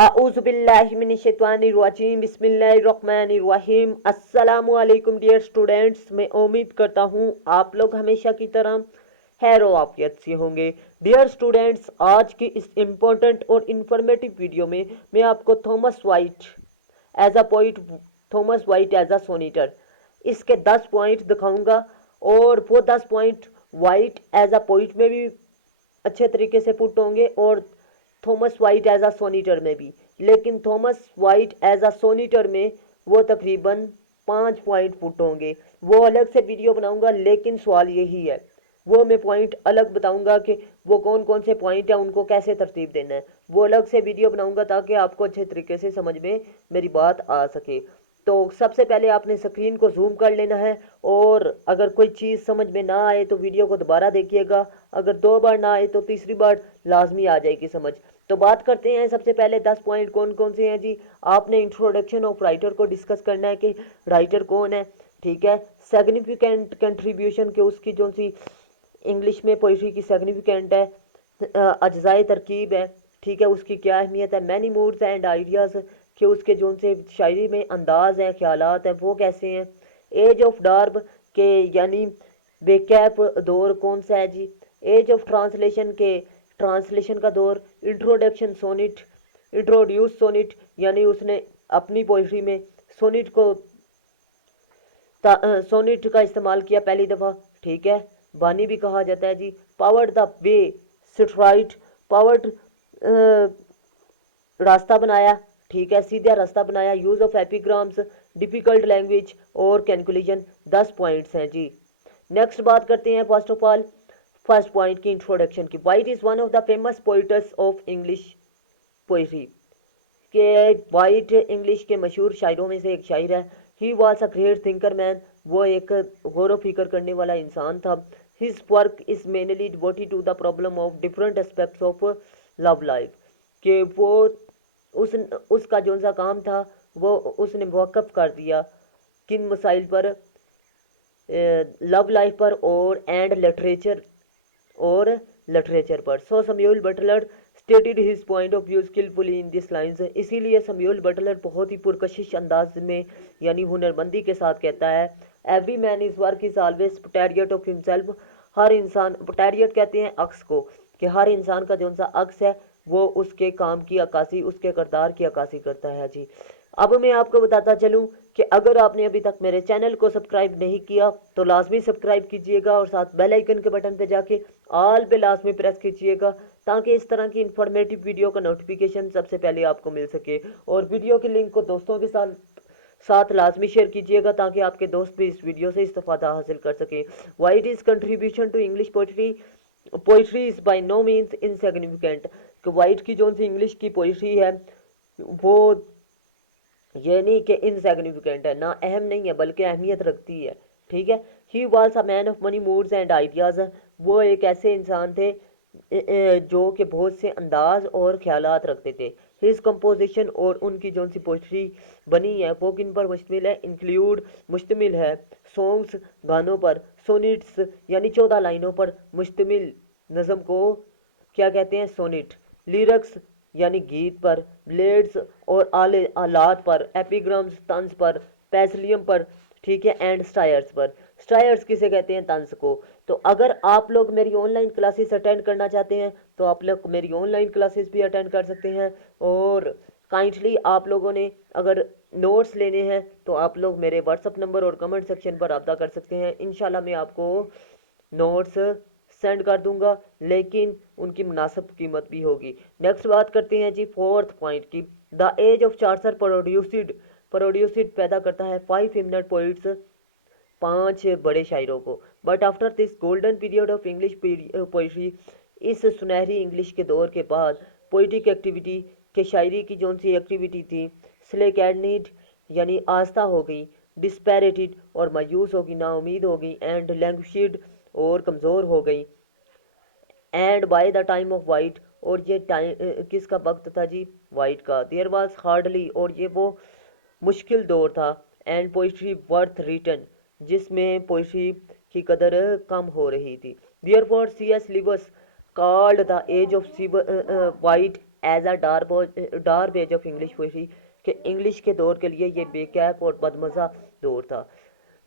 आऊज़ुबिल्लाहिमिनश्शैतानिर्रजीम बिस्मिल्लाहिर्रहमानिर्रहीम। अस्सलामु अलैकुम डियर स्टूडेंट्स। मैं उम्मीद करता हूँ आप लोग हमेशा की तरह खैर आफियत से होंगे। डियर स्टूडेंट्स, आज की इस इम्पोर्टेंट और इन्फॉर्मेटिव वीडियो में मैं आपको Thomas Wyatt as a poet, Thomas Wyatt as a sonneteer, इसके 10 पॉइंट दिखाऊंगा। और वो 10 point Wyatt as a poet में भी अच्छे तरीके से पुट होंगे और Thomas Wyatt as a sonneteer में भी। लेकिन Thomas Wyatt as a sonneteer में वो तकरीबन 5 पॉइंट पुट होंगे। वो अलग से वीडियो बनाऊंगा, लेकिन सवाल यही है, वो मैं पॉइंट अलग बताऊंगा कि वो कौन कौन से पॉइंट है, उनको कैसे तरतीब देना है। वो अलग से वीडियो बनाऊंगा ताकि आपको अच्छे तरीके से समझ में मेरी बात आ सके। तो सबसे पहले आपने स्क्रीन को जूम कर लेना है, और अगर कोई चीज़ समझ में ना आए तो वीडियो को दोबारा देखिएगा। अगर 2 बार ना आए तो तीसरी बार लाजमी आ जाएगी समझ। तो बात करते हैं सबसे पहले 10 पॉइंट कौन कौन से हैं जी। आपने इंट्रोडक्शन ऑफ राइटर को डिस्कस करना है कि राइटर कौन है, ठीक है। सिग्निफिकेंट कंट्रीब्यूशन के उसकी जो सी इंग्लिश में पोइट्री की सिग्निफिकेंट है, अज्जाए तरकीब है, ठीक है, उसकी क्या अहमियत है। मैनी मूड्स एंड आइडियाज़ कि उसके जो से शायरी में अंदाज है, ख्यालात हैं, वो कैसे हैं। एज ऑफ डार्ब के यानी बेकैप दौर कौन सा है जी। एज ऑफ ट्रांसलेशन के ट्रांसलेशन का दौर। इंट्रोडक्शन सोनिट, इंट्रोड्यूस सोनिट यानी उसने अपनी पोइट्री में सोनिट को सोनिट का इस्तेमाल किया पहली दफ़ा, ठीक है, बानी भी कहा जाता है जी। Paved the way straight, paved रास्ता बनाया, ठीक है, सीधा रास्ता बनाया। Use of epigrams, difficult language और कैलकुलेशन, 10 पॉइंट्स हैं जी। नेक्स्ट बात करते हैं first of all first point की इंट्रोडक्शन की। Wyatt is one of the famous poets of English poetry के वाइट इंग्लिश के मशहूर शायरों में से एक शायर है। He was a great thinker man, वो एक गौर फिक्र करने वाला इंसान था। His work is mainly devoted to the problem of different aspects of love life, कि वो उस उसका जो सा काम था वो उसने वक़्फ़ कर दिया किन मसाइल पर, लव लाइफ पर और लिटरेचर पर। So Samuel Butler stated his point of view skilfully in this lines, इसीलिए सैमुअल बटलर बहुत ही पुरकशिश अंदाज में यानी हुनरमंदी के साथ कहता है, every man is work is always portrait of himself. हर इंसान, पोटेरियट कहते हैं अक्स को, कि हर इंसान का जो सा अक्स है वो उसके काम की अक्कासी, उसके किरदार की अक्कासी करता है जी। अब मैं आपको बताता चलूँ कि अगर आपने अभी तक मेरे चैनल को सब्सक्राइब नहीं किया तो लाजमी सब्सक्राइब कीजिएगा, और साथ बेल आइकन के बटन पे जाके ऑल पे लाजमी प्रेस कीजिएगा, ताकि इस तरह की इंफॉर्मेटिव वीडियो का नोटिफिकेशन सबसे पहले आपको मिल सके। और वीडियो के लिंक को दोस्तों के साथ साथ लाजमी शेयर कीजिएगा, ताकि आपके दोस्त भी इस वीडियो से इस्तेफादा हासिल कर सकें। Wyatt is contribution to English poetry, poetry is by no means insignificant, कि वाइट की जो सी इंग्लिश की पोइट्री है वो ये नहीं कि इनसिग्निफिकेंट है, ना अहम नहीं है बल्कि अहमियत रखती है, ठीक है। He was a man of money moods and ideas, वो एक ऐसे इंसान थे जो कि बहुत से अंदाज और ख्यालात रखते थे। हिज कंपोजिशन, और उनकी जो सी पोइट्री बनी है वो किन पर मुश्तमिल है, इंक्लूड मुश्तमिल है सॉन्ग्स, गानों पर, सोनिट्स यानी 14 लाइनों पर मुश्तमिल नज़म को क्या कहते हैं, सोनिट। लिरिक्स यानी गीत पर, ब्लेड्स और आले आलात पर, एपिग्राम्स तंज पर, पैसलियम पर, ठीक है, एंड स्टायर्स पर। स्टायर्स किसे कहते हैं, तंज को। तो अगर आप लोग मेरी ऑनलाइन क्लासेस अटेंड करना चाहते हैं तो आप लोग मेरी ऑनलाइन क्लासेस भी अटेंड कर सकते हैं। और काइंडली आप लोगों ने अगर नोट्स लेने हैं तो आप लोग मेरे व्हाट्सअप नंबर और कमेंट सेक्शन पर रब्ता कर सकते हैं। इंशाल्लाह मैं आपको नोट्स सेंड कर दूंगा, लेकिन उनकी मुनासिब कीमत भी होगी। नेक्स्ट बात करते हैं जी फोर्थ पॉइंट की। द एज ऑफ चार्सर प्रोड्यूसिड पैदा करता है 5 इमिनेंट पोइट्स, 5 बड़े शायरों को। But after this golden period of English poetry, इस सुनहरी इंग्लिश के दौर के बाद पोइटिक एक्टिविटी के शायरी की जो सी एक्टिविटी थी स्लेकैडनीड यानी आस्था हो गई, डिस्पैरेटेड और मायूस होगी, नाउमीद हो गई, एंड लैंग्विशिड और कमज़ोर हो गई। And by the time of Wyatt, और ये टाइम किसका वक्त था जी, वाइट का। देयर वाज हार्डली, और ये वो मुश्किल दौर था, एंड पोइट्री वर्थ रिटन, जिसमें पोइट्री की कदर कम हो रही थी। Therefore C S Lewis called the age of Wyatt as a dark age of English poetry, कि इंग्लिश के दौर के लिए ये बेकैफ और बदमज़ा दौर था,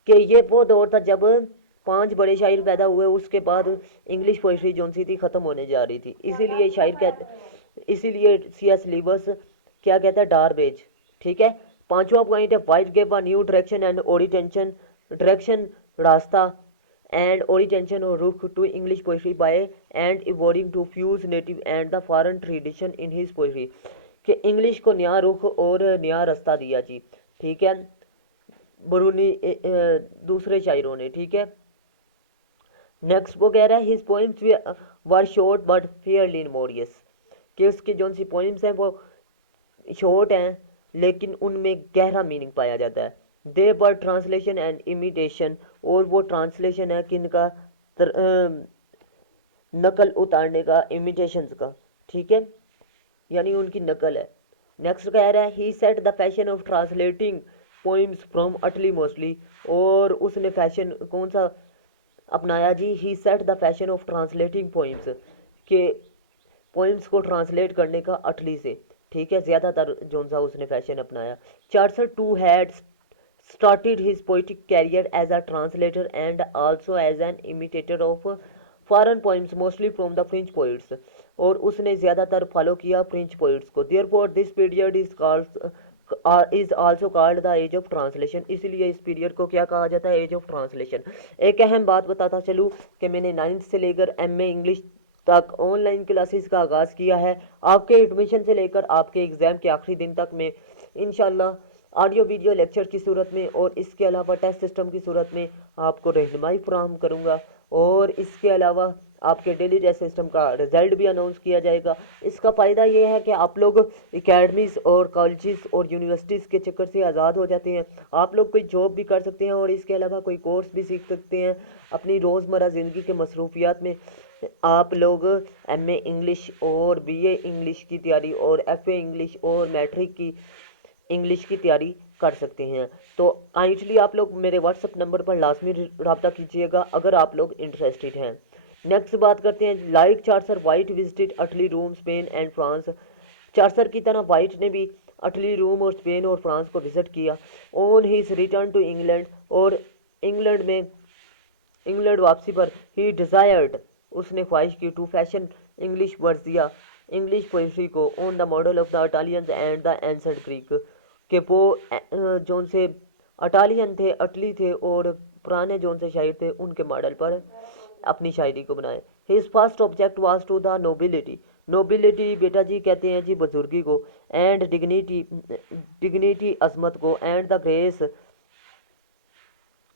कि ये वो दौर था जब 5 बड़े शायर पैदा हुए, उसके बाद इंग्लिश पोइट्री जो सी थी ख़त्म होने जा रही थी। इसीलिए C.S. लीवर्स क्या कहता है, डार्क एज। ठीक है। पांचवा पॉइंट है, Wyatt gave a new direction and orientation, direction रास्ता एंड ओरिएंटेशन और रुख to English poetry by and evolving to fuse native and the foreign tradition in his poetry, कि इंग्लिश को नया रुख और नया रास्ता दिया जी। ठीक है, बरूनी दूसरे शायरों ने। ठीक है। नेक्स्ट वो कह रहा है, his poems were short but Fairlie memories, कि उसके जो सी पोइम्स हैं वो शॉर्ट हैं लेकिन उनमें गहरा मीनिंग पाया जाता है। दे वर ट्रांसलेशन एंड इमिटेशन, और वो ट्रांसलेशन है किनका, नकल उतारने का, इमिटेशंस का। ठीक है, यानी उनकी नकल है। नेक्स्ट कह रहा है, he set the fashion of translating poems from Italy mostly, और उसने फैशन कौन सा अपनाया जी, he set the fashion of translating poems, के पोइम्स को ट्रांसलेट करने का अटली से। ठीक है, ज़्यादातर जो सा उसने फैशन अपनाया। Chaucer too had started his poetic career as a translator and also as an imitator of foreign poems mostly from the French poets, और उसने ज़्यादातर फॉलो किया फ्रेंच पोइट्स को। therefore this period is also called the age of translation, इसलिए इस period को क्या कहा जाता है, एज ऑफ ट्रांसलेशन। एक अहम बात बताता चलूँ कि मैंने 9th से लेकर MA इंग्लिश तक ऑनलाइन क्लासेस का आगाज़ किया है। आपके एडमिशन से लेकर आपके एग्ज़ाम के आखिरी दिन तक में इंशाल्लाह ऑडियो वीडियो लेक्चर की सूरत में और इसके अलावा टेस्ट सिस्टम की सूरत में आपको रहनुमाई फराहम करूँगा, और इसके अलावा आपके डेली टेस्ट सिस्टम का रिजल्ट भी अनाउंस किया जाएगा। इसका फ़ायदा ये है कि आप लोग एकेडमीज़ और कॉलेजेस और यूनिवर्सिटीज़ के चक्कर से आज़ाद हो जाते हैं। आप लोग कोई जॉब भी कर सकते हैं और इसके अलावा कोई कोर्स भी सीख सकते हैं। अपनी रोज़मर्रा ज़िंदगी के मसरूफियात में आप लोग MA इंग्लिश और BA इंग्लिश की तैयारी और FA इंग्लिश और मैट्रिक की इंग्लिश की तैयारी कर सकते हैं। तो काइंडली आप लोग मेरे व्हाट्सअप नंबर पर लाजमी रब्ता कीजिएगा अगर आप लोग इंटरेस्टेड हैं। नेक्स्ट बात करते हैं, like Chaucer Wyatt visited Italy, Rome, Spain and France. Chaucer की तरह वाइट ने भी अटली, रोम और स्पेन और फ्रांस को विजिट किया। On his return to England, और इंग्लैंड वापसी पर ही डिज़ायर्ड, उसने ख्वाहिश की, to fashion English verse, English poetry को on the model of the Italians and the ancient Greek, के वो जोन से अटालियन थे, अटली थे और पुराने जोन से शायर थे उनके मॉडल पर अपनी शायरी को बनाए। His first object was to the nobility, nobility बेटा जी कहते हैं जी बुजुर्गी को, एंड डिग्निटी अजमत को, एंड द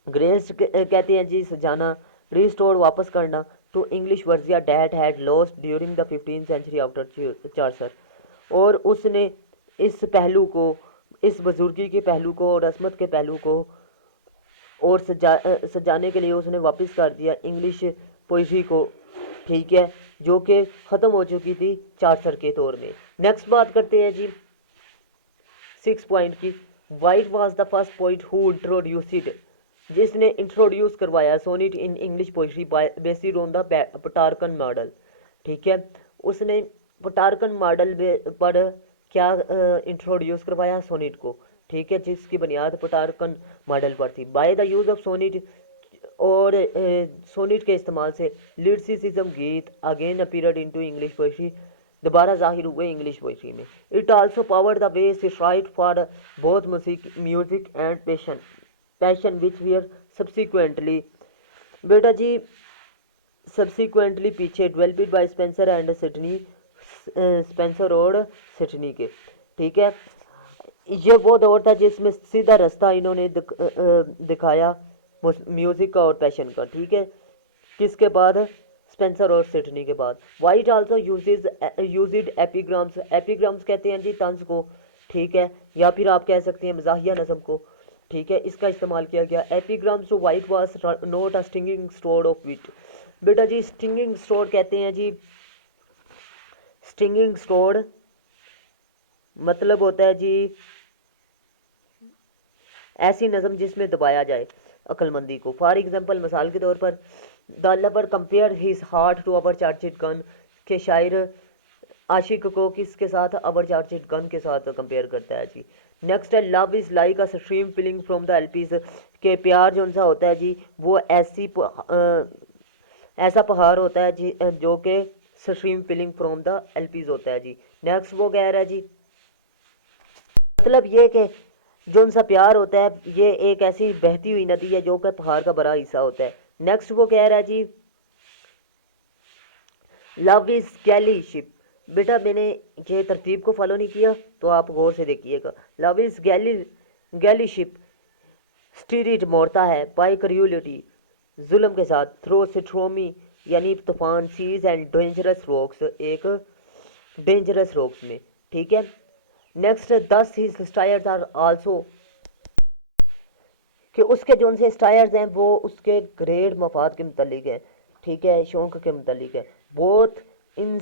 ग्रेस कहते हैं जी सजाना, रिस्टोर वापस करना, to English verse that had lost during the 15th century after Chaucer, और उसने इस पहलू को, इस बुजुर्गी के पहलू को और असमत के पहलू को और सजाने के लिए उसने वापस कर दिया इंग्लिश पोइट्री को। ठीक है, जो कि ख़त्म हो चुकी थी चार्सर के दौर में। नेक्स्ट बात करते हैं जी 6 पॉइंट की, Wyatt was the first poet who introduced, जिसने इंट्रोड्यूस करवाया sonnet in English poetry based on the Petrarchan model. ठीक है, उसने पटारकन मॉडल पर क्या इंट्रोड्यूस करवाया, सोनिट को। ठीक है, जिसकी बुनियाद पटारकन मॉडल पर थी। By the use of sonnet, और सोनिट के इस्तेमाल से लिरिसिज्म गीत again appeared into English poetry, दोबारा जाहिर हुए इंग्लिश पोइट्री में। It also paved the way straight for both music and passion which were subsequently, बेटा जी सब्सिक्वेंटली पीछे developed by Spenser and Sidney, Spenser और सिडनी के। ठीक है, ये वो दौर था जिसमें सीधा रास्ता इन्होंने दिखाया म्यूज़िक का और पैशन का। ठीक है, किसके बाद, स्पेंसर और सिडनी के बाद। वाइट आल्सो यूज्ड एपिग्राम्स, एपिग्राम्स कहते हैं जी तंज को। ठीक है, या फिर आप कह सकते हैं मज़ाहिया नज़म को। ठीक है, इसका इस्तेमाल किया गया। Epigrams to Wyatt was not a stinging store of wit, बेटा जी स्टिंगिंग स्टोर कहते हैं जी, स्टिंगिंग स्टोर मतलब होता है जी ऐसी नज़म जिसमें दबाया जाए अक्लमंदी को। फॉर एग्जांपल, मिसाल के तौर पर, the lover compare his heart to our charged gun, के शायर आशिक को किसके साथ, अबरचार्जिड गन के साथ कंपेयर करता है जी। नेक्स्ट है love is like a stream falling from the Alps, के प्यार जो सा होता है जी वो ऐसा पहाड़ होता है जी जो कि स्ट्रीम फिलिंग फ्रॉम द एलपीज होता है जी। नेक्स्ट वो कह रहा है जी मतलब ये कि जो उनसा प्यार होता है ये एक ऐसी बहती हुई नदी है जो कि पहाड़ का बड़ा हिस्सा होता है। नेक्स्ट वो कह रहा है जी लव इज गैली शिप। बेटा मैंने ये तरतीब को फॉलो नहीं किया तो आप गौर से देखिएगा। लव इज गैली शिप स्टीरिट मोड़ता है बाई क्रूलिटी जुल्म के साथ, थ्रो सिट्रोमी यानी तूफान, सीज एंड डेंजरस रॉक्स एक डेंजरस रॉक्स में, ठीक है। नेक्स्ट दस हिज स्टायर्स आर आल्सो, कि उसके जो से स्टायर्स हैं वो उसके ग्रेड मफाद के मुतलिक है, ठीक है, शौक के मुतलिक है। बोथ इन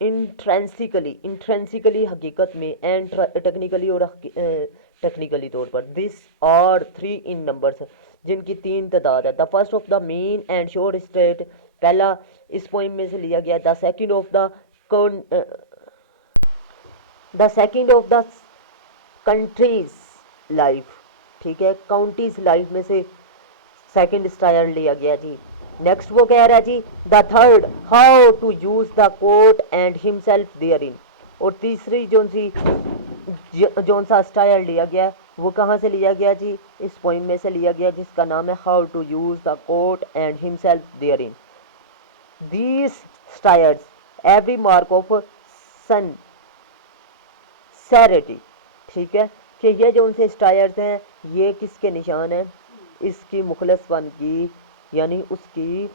इंट्रेंसिकली हकीकत में एंड टेक्निकली और टेक्निकली तौर पर। This are three in numbers, जिनकी तीन तादाद है। The first of the mean and sure state, पहला इस पॉइंट में से लिया गया। The second of the countries life, ठीक है, काउंटीज लाइफ में से सेकंड स्टायर लिया गया जी। नेक्स्ट वो कह रहा है जी the third how to use the court and himself therein, और तीसरी जोन सा स्टायर लिया गया वो कहाँ से लिया गया जी, इस पॉइंट में से लिया गया जिसका नाम है how to use the court and himself therein. These satires every mark of sincerity, ठीक है, कि ये जो उनसे स्टायर्स हैं ये किसके निशान हैं, इसकी मुखलसपन की, यानी उसकी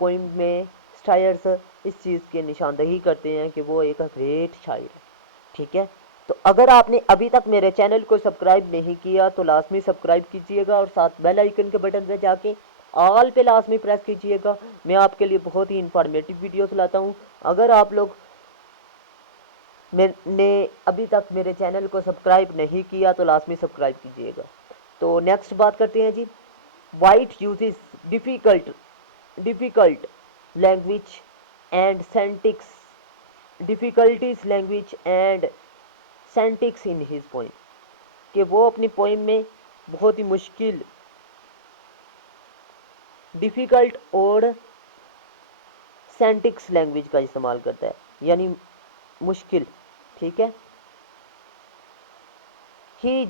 पोइम में स्टायर्स इस चीज़ की निशानदही करते हैं कि वो एक ग्रेट शायर है, ठीक है। तो अगर आपने अभी तक मेरे चैनल को सब्सक्राइब नहीं किया तो लाजमी सब्सक्राइब कीजिएगा और साथ बेल आइकन के बटन पे जाके ऑल पे लाजमी प्रेस कीजिएगा। मैं आपके लिए बहुत ही इंफॉर्मेटिव वीडियोस लाता हूँ। अगर आप लोग मैंने अभी तक मेरे चैनल को सब्सक्राइब नहीं किया तो लाजमी सब्सक्राइब कीजिएगा। तो नेक्स्ट बात करते हैं जी Wyatt uses difficult language and syntax difficulties language and syntax in his poem, कि वो अपनी पोइम में बहुत ही मुश्किल, डिफ़िकल्ट और सेंटिक्स लैंग्वेज का इस्तेमाल करता है, यानी मुश्किल, ठीक है। ही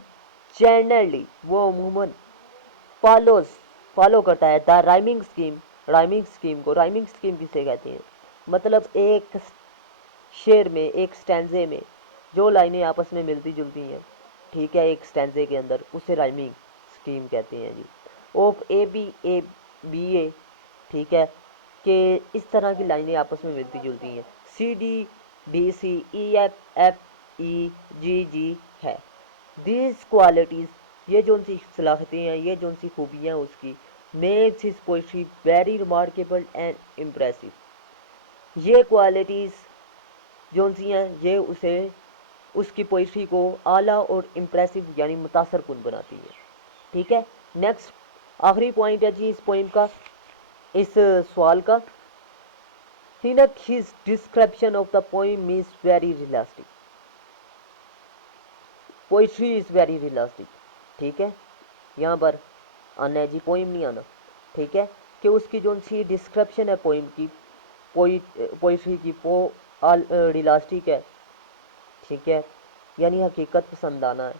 जनरली वो अमूमन फॉलो करता है द राइमिंग स्कीम को। राइमिंग स्कीम किसे कहते हैं, मतलब एक शेर में, एक स्टैंजे में जो लाइनें आपस में मिलती जुलती हैं, ठीक है, एक स्टैंजे के अंदर, उसे राइमिंग स्कीम कहते हैं जी। ऑफ ए बी ए, ठीक है, कि इस तरह की लाइनें आपस में मिलती जुलती हैं। CDDCEFFEGG है। दीज क्वालिटीज़, ये जो उनकी सलाहतें हैं, ये जो उनकी खूबियाँ उसकी, makes his poetry very remarkable and impressive. ये क्वालिटीज़ जो सी हैं ये उसे उसकी पोइट्री को आला और इम्प्रेसिव यानी मुतासर कुन बनाती है, ठीक है। नेक्स्ट आखिरी पॉइंट है जी इस पोइम का, इस सवाल का। His description of the poem is very realistic, poetry is very realistic, ठीक है, यहाँ पर आना है जी, पोइम नहीं आना, ठीक है, कि उसकी जो सी डिस्क्रिप्शन है पोइम की, पोइट्री की, वो रियलिस्टिक है, ठीक है, यानी हकीकत पसंदाना है,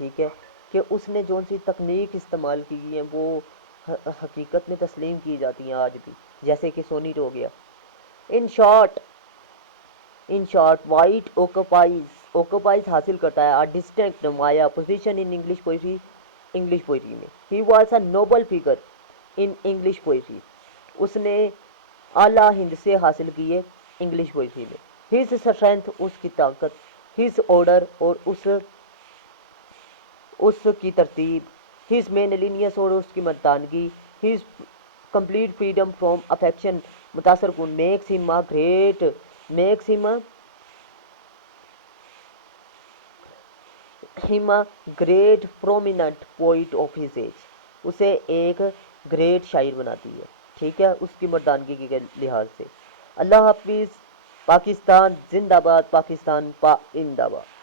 ठीक है, कि उसने जो सी तकनीक इस्तेमाल की है वो हकीकत में तस्लीम की जाती हैं आज भी, जैसे कि सोनीट हो गया। इन शॉर्ट वाइट ओकोपाइज हासिल करता है डिस्टिंक्ट नुमाया पोजीशन इन इंग्लिश पोइट्री में। ही was a Nobel figure in English poetry, उसने आला हिंद से हासिल किए इंग्लिश पोइट्री में। हिज स्ट्रेंथ, उसकी ताकत, हिज ऑर्डर और उसकी तरतीब, हिज मेनलिनियस और उसकी मर्दानगी, his complete freedom from affection मुतासर कुन, makes him a great prominent poet of his age, उसे एक ग्रेट शायर बनाती है, ठीक है, उसकी मर्दानगी के लिहाज से। अल्लाह हाफिज़। पाकिस्तान जिंदाबाद, पाकिस्तान पाइंदाबाद।